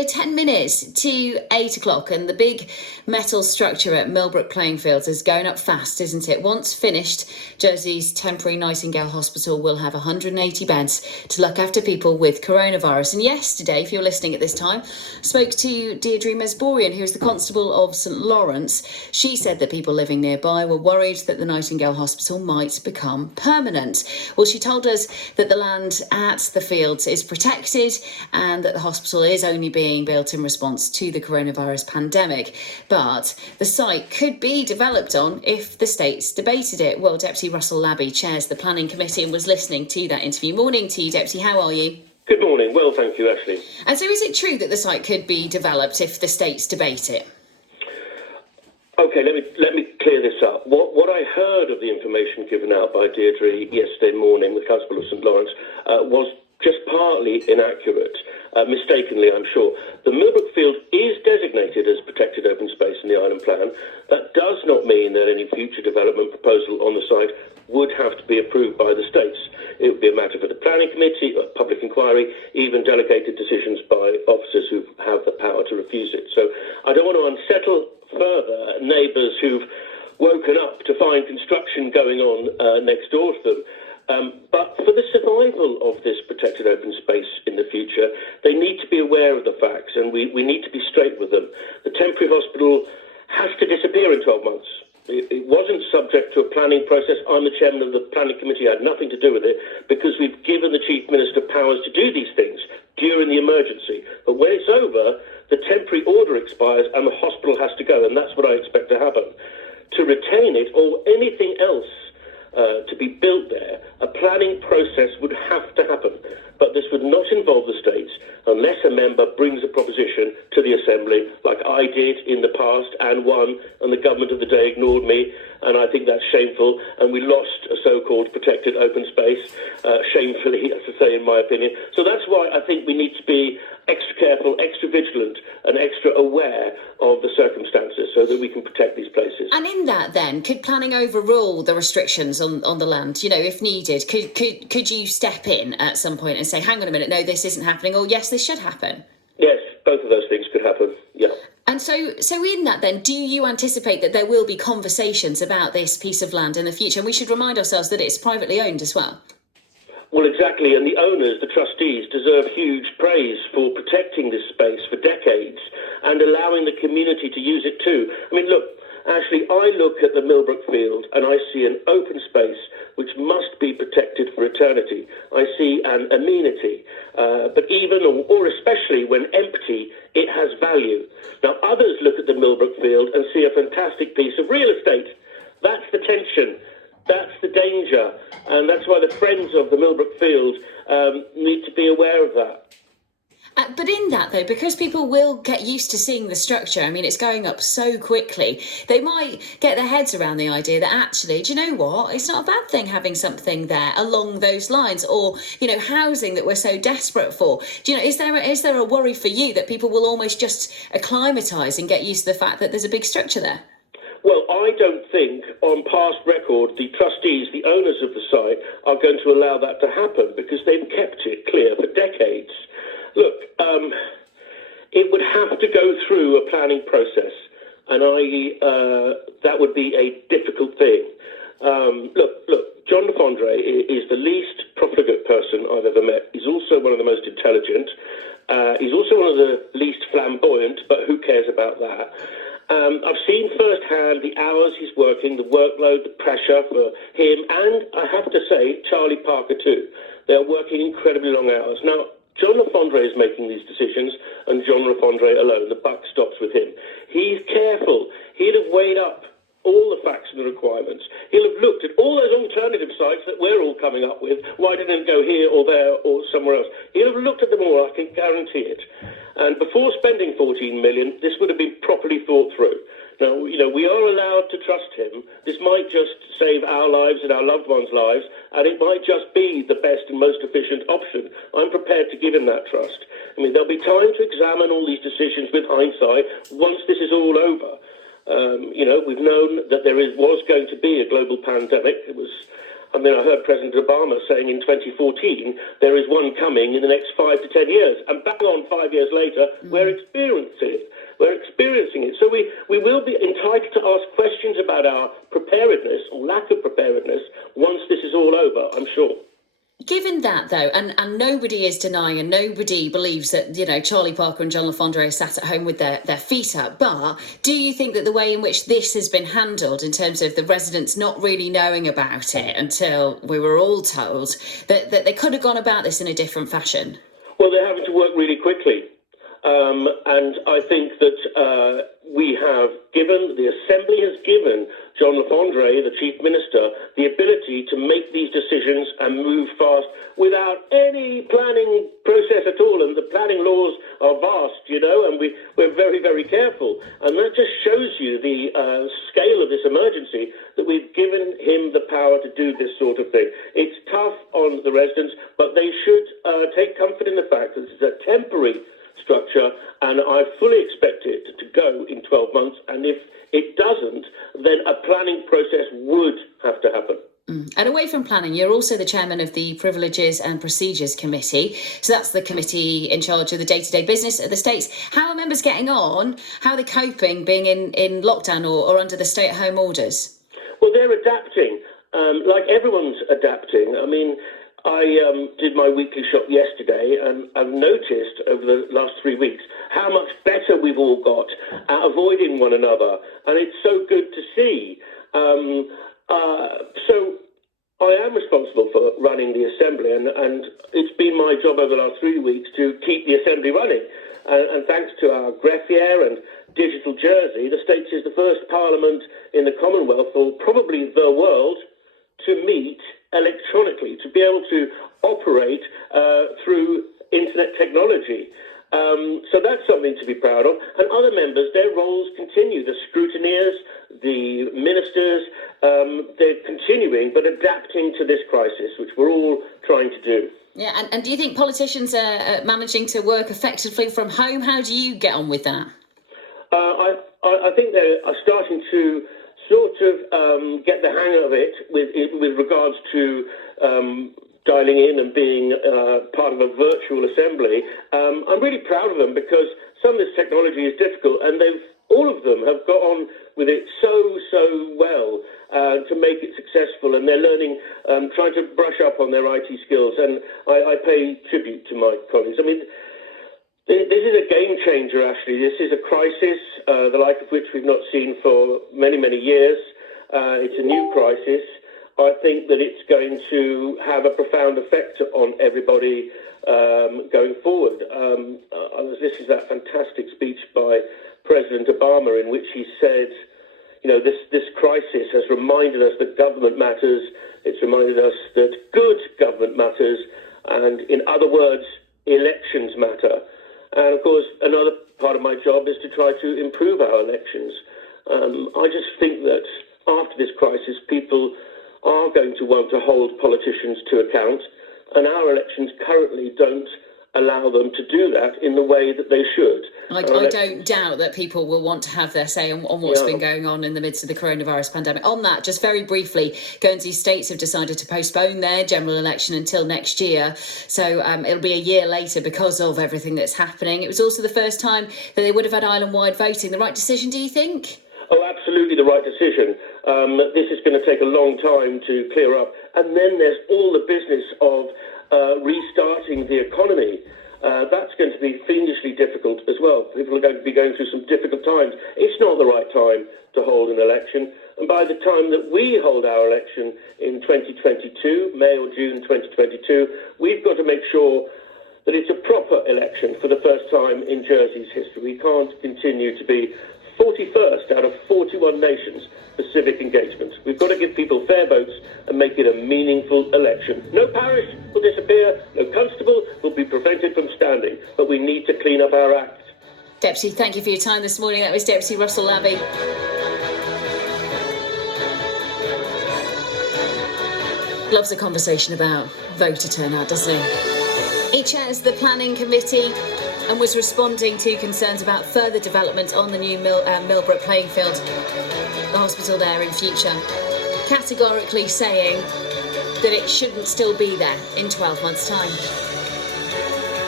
So 10 minutes to 8 o'clock, and the big metal structure at Milbrook playing fields is going up fast, isn't it? Once finished, Jersey's temporary Nightingale Hospital will have 180 beds to look after people with coronavirus. And yesterday, if you're listening at this time, I spoke to Deirdre Mesborian, who is the Constable of St Lawrence. She said that people living nearby were worried that the Nightingale Hospital might become permanent. Well, she told us that the land at the fields is protected and that the hospital is only being built in response to the coronavirus pandemic. But the site could be developed on if the states debated it. Well, Deputy Russell Labby chairs the planning committee and was listening to that interview. Morning to you, Deputy. How are you? Good morning. Well, thank you, Ashley. And so is it true that the site could be developed if the states debate it? OK, let me clear this up. What I heard of the information given out by Deirdre yesterday morning, the Constable of St Lawrence, was just partly inaccurate, mistakenly, I'm sure. The Milbrook Field is designated as protected open space in the island plan. That does not mean that any future development proposal on the site would have to be approved by the states. It would be a matter for the planning committee, a public inquiry, even delegated decisions by officers who have the power to refuse it. So I don't want to unsettle further neighbours who've woken up to find construction going on next door to them. But for the survival of this protected open space in the future, they need to be aware of the facts, and we need to be straight with them. The temporary hospital has to disappear in 12 months. It wasn't subject to a planning process. I'm the chairman of the planning committee. I had nothing to do with it because we've given the chief minister powers to do these things during the emergency. But when it's over, the temporary order expires and the hospital has to go, and that's what I expect to happen. To retain it or anything else to be built there, a planning process would have to happen. But this would not involve the states unless a member brings a proposition to the Assembly, like I did in the past and won, and the government of the day ignored me, and I think that's shameful, and we lost a so-called protected open space, shamefully, as I say, in my opinion. So that's why I think we need to be extra careful, extra vigilant, and extra aware of the circumstances so that we can protect these places. And in that, then, could planning overrule the restrictions on the land? You know, if needed, could you step in at some point and say, hang on a minute, no, this isn't happening, or yes, this should happen? Yes, both of those things could happen, yeah. And so in that, then, do you anticipate that there will be conversations about this piece of land in the future? And we should remind ourselves that it's privately owned as well. Well, exactly, and the owners, the trustees, deserve huge praise for protecting this space for decades and allowing the community to use it too. I mean, look, Ashley, I look at the Milbrook Field and I see an open space which must be protected for eternity. I see an amenity, but even or especially when empty, it has value. Now, others look at the Milbrook Field and see a fantastic piece of real estate. That's the tension. That's the danger, and that's why the friends of the Milbrook Field need to be aware of that. But in that, though, because people will get used to seeing the structure, I mean, it's going up so quickly, they might get their heads around the idea that actually, do you know what? It's not a bad thing having something there along those lines, or, you know, housing that we're so desperate for. Do you know, is there a worry for you that people will almost just acclimatise and get used to the fact that there's a big structure there? Well, I don't think, on past record, the trustees, the owners of the site, are going to allow that to happen because they've kept it clear for decades. Look, it would have to go through a planning process, and that would be a difficult thing. Look, John Lefondre is the least profligate person I've ever met. He's also one of the most intelligent. He's also one of the least flamboyant, but who cares about that? I've seen firsthand the hours he's working, the workload, the pressure for him, and I have to say, Charlie Parker too. They're working incredibly long hours. Now, John Lefondre is making these decisions, and John Lefondre alone. The buck stops with him. He's careful. He'd have weighed up all the facts and the requirements. He'll have looked at all those alternative sites that we're all coming up with. Why didn't it go here or there or somewhere else? He'll have looked at them all, I can guarantee it. And before spending $14 million, this would have been properly thought through. Now, you know, we are allowed to trust him. This might just save our lives and our loved ones' lives, and it might just be the best and most efficient option. I'm prepared to give him that trust. I mean, there'll be time to examine all these decisions with hindsight once this is all over. You know, we've known that was going to be a global pandemic. It was I mean, I heard President Obama saying in 2014 there is one coming in the next 5 to 10 years, and bang on 5 years later, we're experiencing it. We're experiencing it. So we will be entitled to ask questions about our preparedness or lack of preparedness once this is all over, I'm sure. Given that, though, and nobody is denying and nobody believes that, Charlie Parker and John LaFondre are sat at home with their feet up, but do you think that the way in which this has been handled in terms of the residents not really knowing about it until we were all told that they could have gone about this in a different fashion? Well, they're having to work really quickly. And I think that the Assembly has given John LaFondre, the Chief Minister, the ability to make these decisions and move fast without any planning process at all. And the planning laws are vast, and we're very, very careful. And that just shows you the scale of this emergency, that we've given him the power to do this sort of thing. It's tough on the residents, but they should take comfort in the fact that it's a temporary structure, and I fully expect it to go in 12 months. And if it doesn't, then a planning process would have to happen. And away from planning, you're also the chairman of the Privileges and Procedures Committee. So that's the committee in charge of the day-to-day business of the states. How are members getting on? How are they coping being in lockdown or under the stay-at-home orders? Well, they're adapting, like everyone's adapting. I mean, I did my weekly shop yesterday, and I've noticed over the last 3 weeks how much better we've all got at avoiding one another, and it's so good to see. So I am responsible for running the Assembly, and it's been my job over the last 3 weeks to keep the Assembly running. And thanks to our greffier and digital jersey, the States is the first parliament in the Commonwealth, or probably the world, to meet electronically, to be able to operate through internet technology. So that's something to be proud of. And other members, their roles continue. The scrutineers, the ministers, they're continuing, but adapting to this crisis, which we're all trying to do. Yeah, and do you think politicians are managing to work effectively from home? How do you get on with that? I think they are starting to sort of get the hang of it with regards to dialing in and being part of a virtual assembly. I'm really proud of them, because some of this technology is difficult, and all of them have got on with it so well to make it successful, and they're learning, trying to brush up on their IT skills, and I pay tribute to my colleagues. I mean, this is a game changer, actually. This is a crisis, the like of which we've not seen for many, many years. It's a new crisis. I think that it's going to have a profound effect on everybody going forward. I was listening to that fantastic speech by President Obama, in which he said, this crisis has reminded us that government matters. It's reminded us that good government matters. And in other words, elections matter. And of course, another part of my job is to try to improve our elections. I just think that after this crisis, people are going to want to hold politicians to account, and our elections currently don't allow them to do that in the way that they should. I don't doubt that people will want to have their say on what's been going on in the midst of the coronavirus pandemic. On that, just very briefly, Guernsey states have decided to postpone their general election until next year. So it'll be a year later because of everything that's happening. It was also the first time that they would have had island-wide voting. The right decision, do you think? Oh, absolutely the right decision. This is going to take a long time to clear up. And then there's all the business of restarting the economy. That's going to be fiendishly difficult as well. People are going to be going through some difficult times. It's not the right time to hold an election. And by the time that we hold our election in 2022, May or June 2022, we've got to make sure that it's a proper election for the first time in Jersey's history. We can't continue to be 41st out of 41 nations for civic engagement. We've got to give people fair votes and make it a meaningful election. No parish will disappear, no constable will be prevented from standing, but we need to clean up our act. Deputy, thank you for your time this morning. That was Deputy Russell Labby. Loves a conversation about voter turnout, doesn't he? He chairs the planning committee and was responding to concerns about further development on the new Milbrook playing field, the hospital there in future, categorically saying that it shouldn't still be there in 12 months' time.